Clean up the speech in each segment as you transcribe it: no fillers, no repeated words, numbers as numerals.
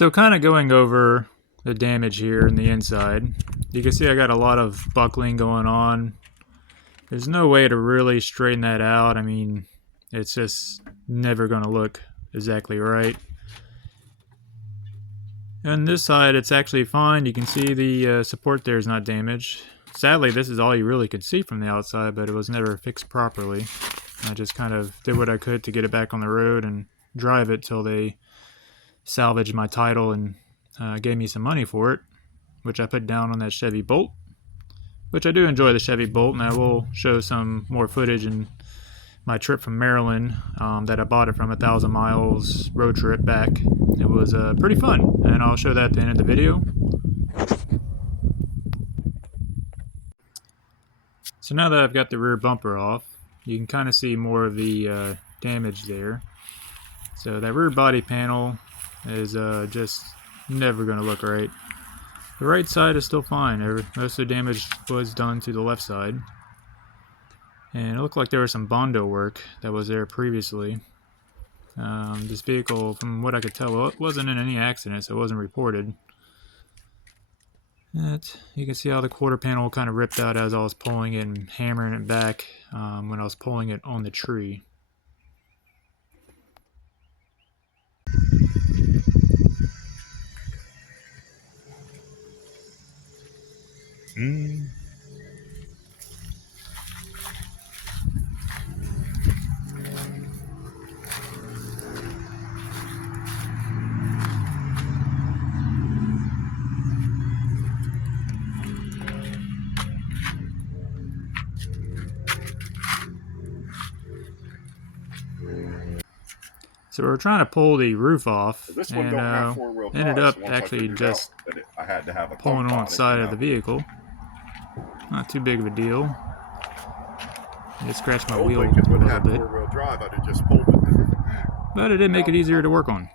So kind of going over the damage here in the inside, you can see I got a lot of buckling going on. There's no way to really straighten that out. I mean, it's just never going to look exactly right. On this side, it's actually fine. You can see the support there is not damaged. Sadly, this is all you really could see from the outside, but it was never fixed properly. I just kind of did what I could to get it back on the road and drive it till they salvaged my title and gave me some money for it, which I put down on that Chevy Bolt, which I do enjoy the Chevy Bolt, and I will show some more footage in my trip from Maryland that I bought it from 1,000 miles road trip back. It was pretty fun, and I'll show that at the end of the video. So now that I've got the rear bumper off, you can kind of see more of the damage there. So that rear body panel is just never going to look right. The right side is still fine. Most of the damage was done to the left side. And it looked like there was some Bondo work that was there previously. This vehicle, from what I could tell, it wasn't in any accident, so it wasn't reported. You can see how the quarter panel kind of ripped out as I was pulling it and hammering it back when I was pulling it on the tree. So we were trying to pull the roof off, and ended up actually just pulling on the side of the vehicle. Not too big of a deal. It scratched my wheel a little bit, but it did make it easier to work on.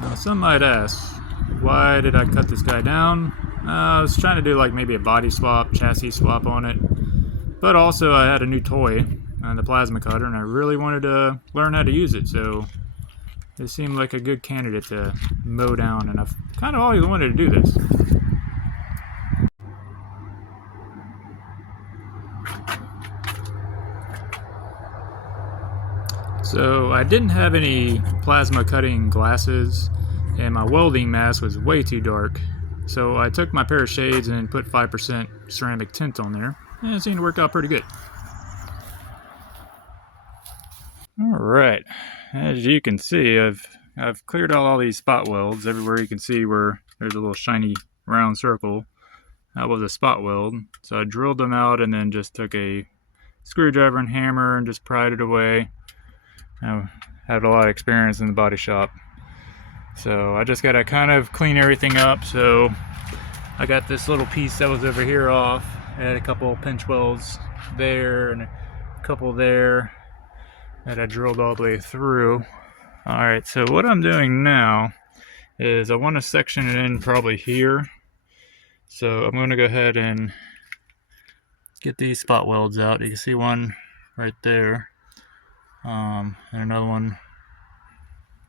Now some might ask, why did I cut this guy down? I was trying to do like maybe a body swap, chassis swap on it, but also I had a new toy on the plasma cutter and I really wanted to learn how to use it, so it seemed like a good candidate to mow down, and I've kind of always wanted to do this. So I didn't have any plasma cutting glasses and my welding mask was way too dark. So I took my pair of shades and put 5% ceramic tint on there, and it seemed to work out pretty good. Alright, as you can see, I've cleared out all these spot welds. Everywhere you can see where there's a little shiny round circle, that was a spot weld. So I drilled them out and then just took a screwdriver and hammer and just pried it away. I had a lot of experience in the body shop. So I just gotta kind of clean everything up. So I got this little piece that was over here off. I had a couple pinch welds there and a couple there that I drilled all the way through. Alright, so what I'm doing now is I want to section it in probably here. So I'm going to go ahead and get these spot welds out. You can see one right there, and another one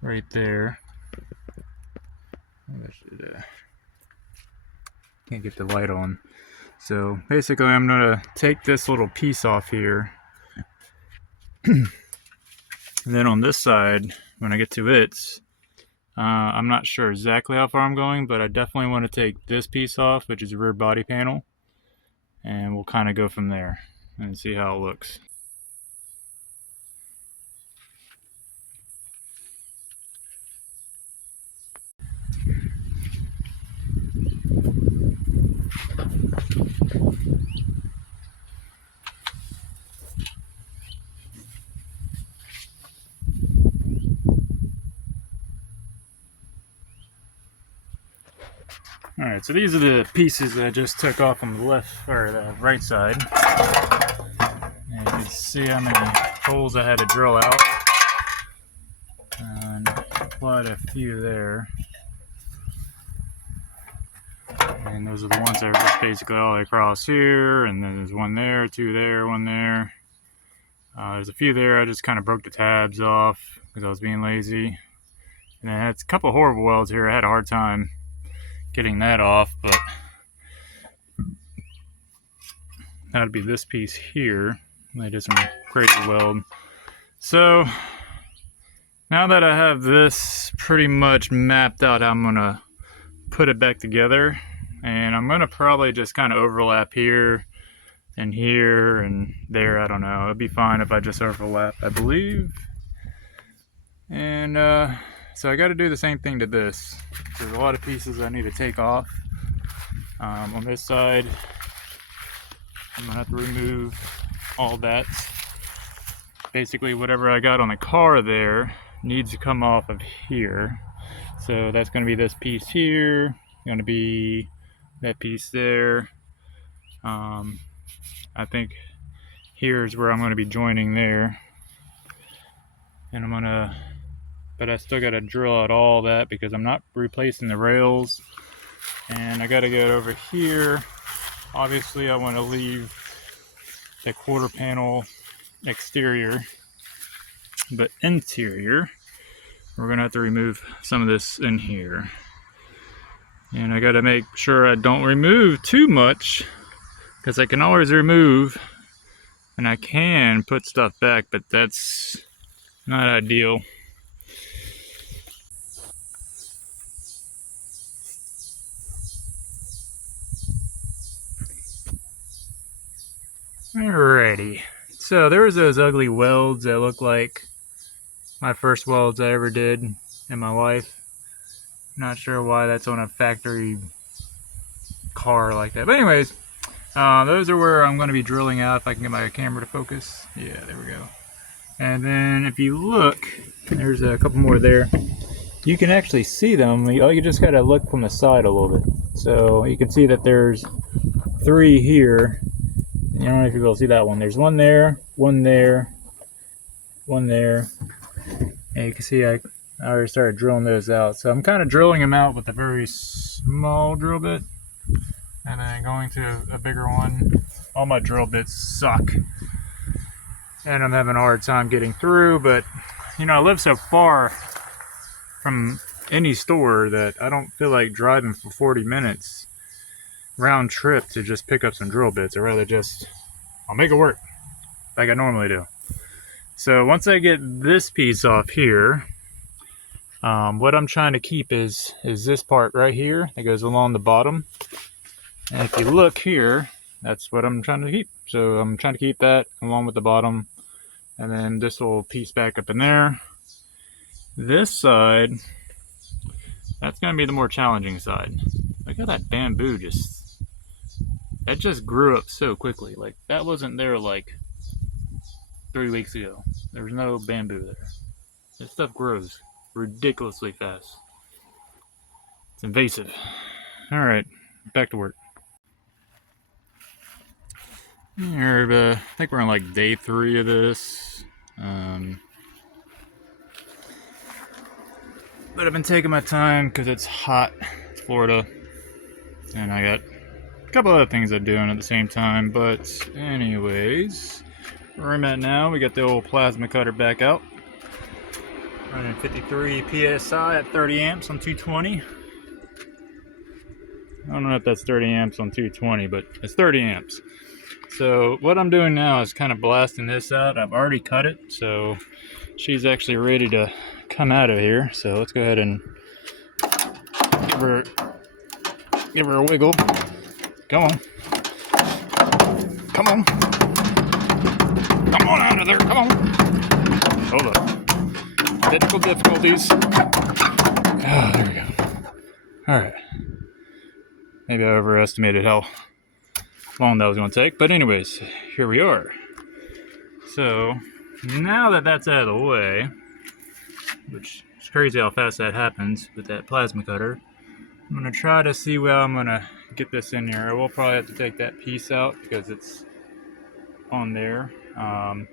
right there. I should, can't get the light on. So basically I'm going to take this little piece off here. And then on this side, when I get to it, I'm not sure exactly how far I'm going, but I definitely want to take this piece off, which is the rear body panel, and we'll kind of go from there and see how it looks. Alright, so these are the pieces that I just took off on the left or the right side. And you can see how many holes I had to drill out. And quite a few there. And those are the ones that are just basically all the way across here. And then there's one there, two there, one there. There's a few there. I just kind of broke the tabs off because I was being lazy. And then I had a couple horrible welds here. I had a hard time getting that off, but that'd be this piece here. I did some crazy weld. So now that I have this pretty much mapped out, I'm gonna put it back together, and I'm gonna probably just kind of overlap here and there. I don't know, it'd be fine if I just overlap, I believe. And so I got to do the same thing to this. There's a lot of pieces I need to take off. On this side, I'm gonna have to remove all that. Basically, whatever I got on the car there needs to come off of here. So that's gonna be this piece here, gonna be that piece there. I think here's where I'm gonna be joining there. And but I still gotta drill out all that because I'm not replacing the rails. And I gotta get over here. Obviously I wanna leave the quarter panel exterior, but interior, we're gonna have to remove some of this in here. And I gotta make sure I don't remove too much, because I can always remove and I can put stuff back, but that's not ideal. Alrighty, so there was those ugly welds that look like my first welds I ever did in my life. Not sure why that's on a factory car like that, but anyways, those are where I'm going to be drilling out. If I can get my camera to focus. Yeah, there we go. And then if you look, there's a couple more there. You can actually see them. You just got to look from the side a little bit. So you can see that there's 3 here. I don't know if you'll be able to see that one. There's one there, one there, one there. And you can see I already started drilling those out. So I'm kind of drilling them out with a very small drill bit. And then going to a bigger one. All my drill bits suck. And I'm having a hard time getting through. But, you know, I live so far from any store that I don't feel like driving for 40 minutes round trip to just pick up some drill bits. I'd rather I'll make it work like I normally do. So once I get this piece off here, what I'm trying to keep is this part right here that goes along the bottom. And if you look here, that's what I'm trying to keep. So I'm trying to keep that along with the bottom, and then this little piece back up in there. This side, that's going to be the more challenging side. Look at that bamboo that just grew up so quickly. Like, that wasn't there like 3 weeks ago. There was no bamboo there. This stuff grows ridiculously fast. It's invasive. Alright, back to work. I think we're on like day 3 of this. But I've been taking my time because it's hot. It's Florida. And I got a couple other things I'm doing at the same time. But anyways, where I'm at now, we got the old plasma cutter back out. Running 53 PSI at 30 amps on 220. I don't know if that's 30 amps on 220, but it's 30 amps. So what I'm doing now is kind of blasting this out. I've already cut it, so she's actually ready to come out of here. So let's go ahead and give her a wiggle. Come on. Come on. Come on out of there. Come on. Hold up. Technical difficulties. Oh, there we go. Alright. Maybe I overestimated how long that was going to take. But anyways, here we are. So, now that that's out of the way, which is crazy how fast that happens with that plasma cutter, I'm going to try to see how I'm going to get this in here. I will probably have to take that piece out because it's on there. And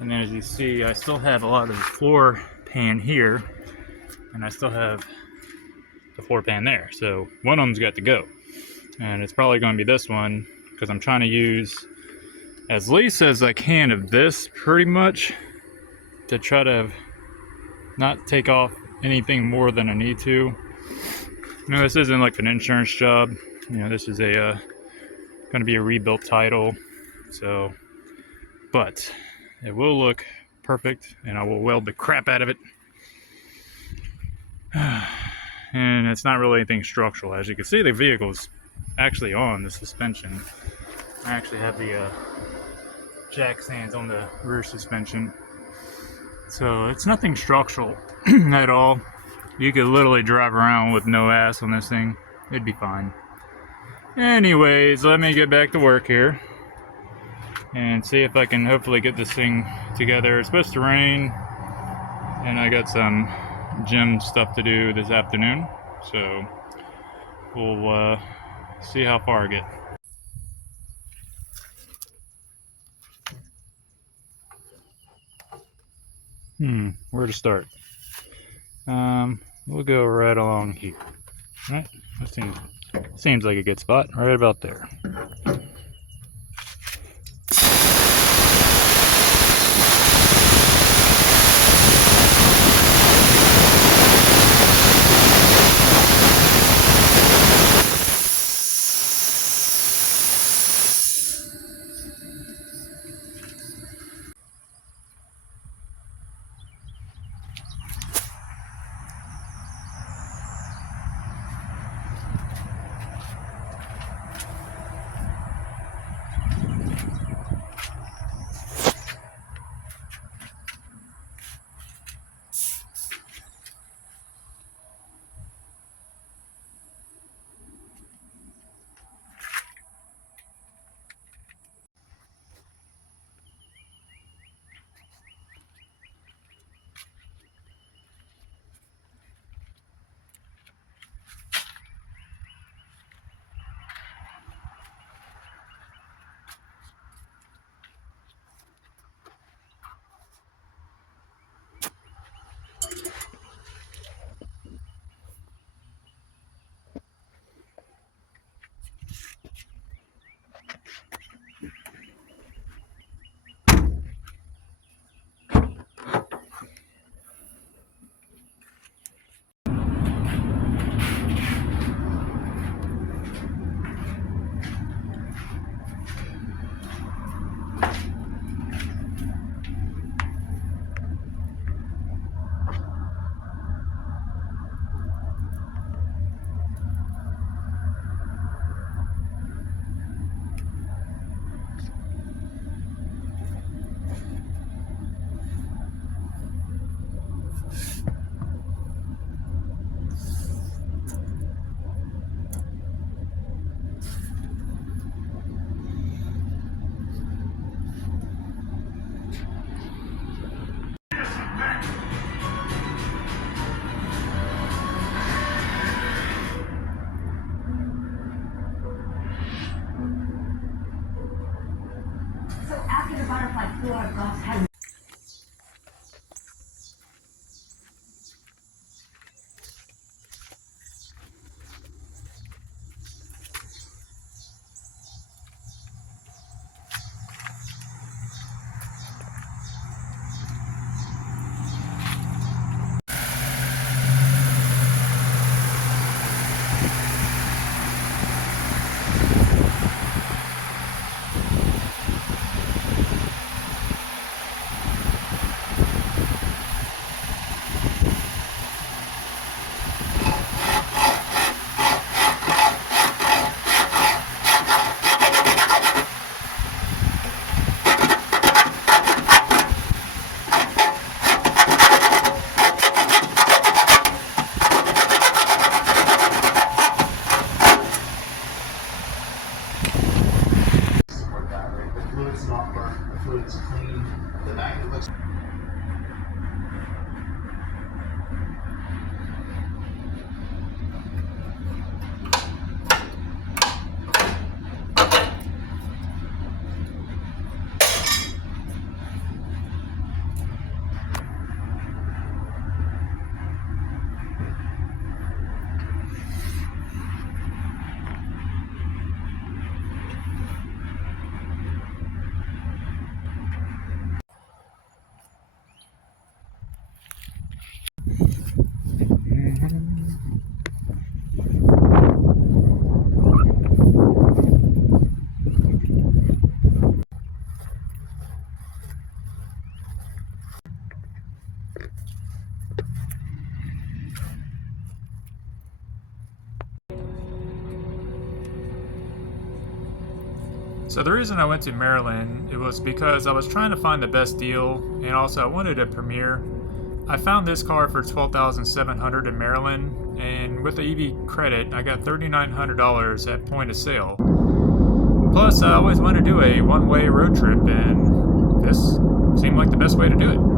then as you see, I still have a lot of the floor pan here, and I still have the floor pan there. So one of them's got to go. And it's probably going to be this one because I'm trying to use as least as I can of this pretty much to try to not take off anything more than I need to. You know, this isn't like an insurance job. You know, this is a going to be a rebuilt title. So, but it will look perfect, and I will weld the crap out of it. And it's not really anything structural. As you can see, the vehicle's actually on the suspension. I actually have the jack stands on the rear suspension. So it's nothing structural at all. You could literally drive around with no ass on this thing. It'd be fine. Anyways, let me get back to work here and see if I can hopefully get this thing together. It's supposed to rain, and I got some gym stuff to do this afternoon, so we'll see how far I get. Where to start? We'll go right along here. Right? That seems like a good spot, right about there. Not burnt, the fluid's clean, the magnet looks. So the reason I went to Maryland, it was because I was trying to find the best deal, and also I wanted a Premier. I found this car for $12,700 in Maryland, and with the EV credit, I got $3,900 at point of sale. Plus, I always wanted to do a one-way road trip, and this seemed like the best way to do it.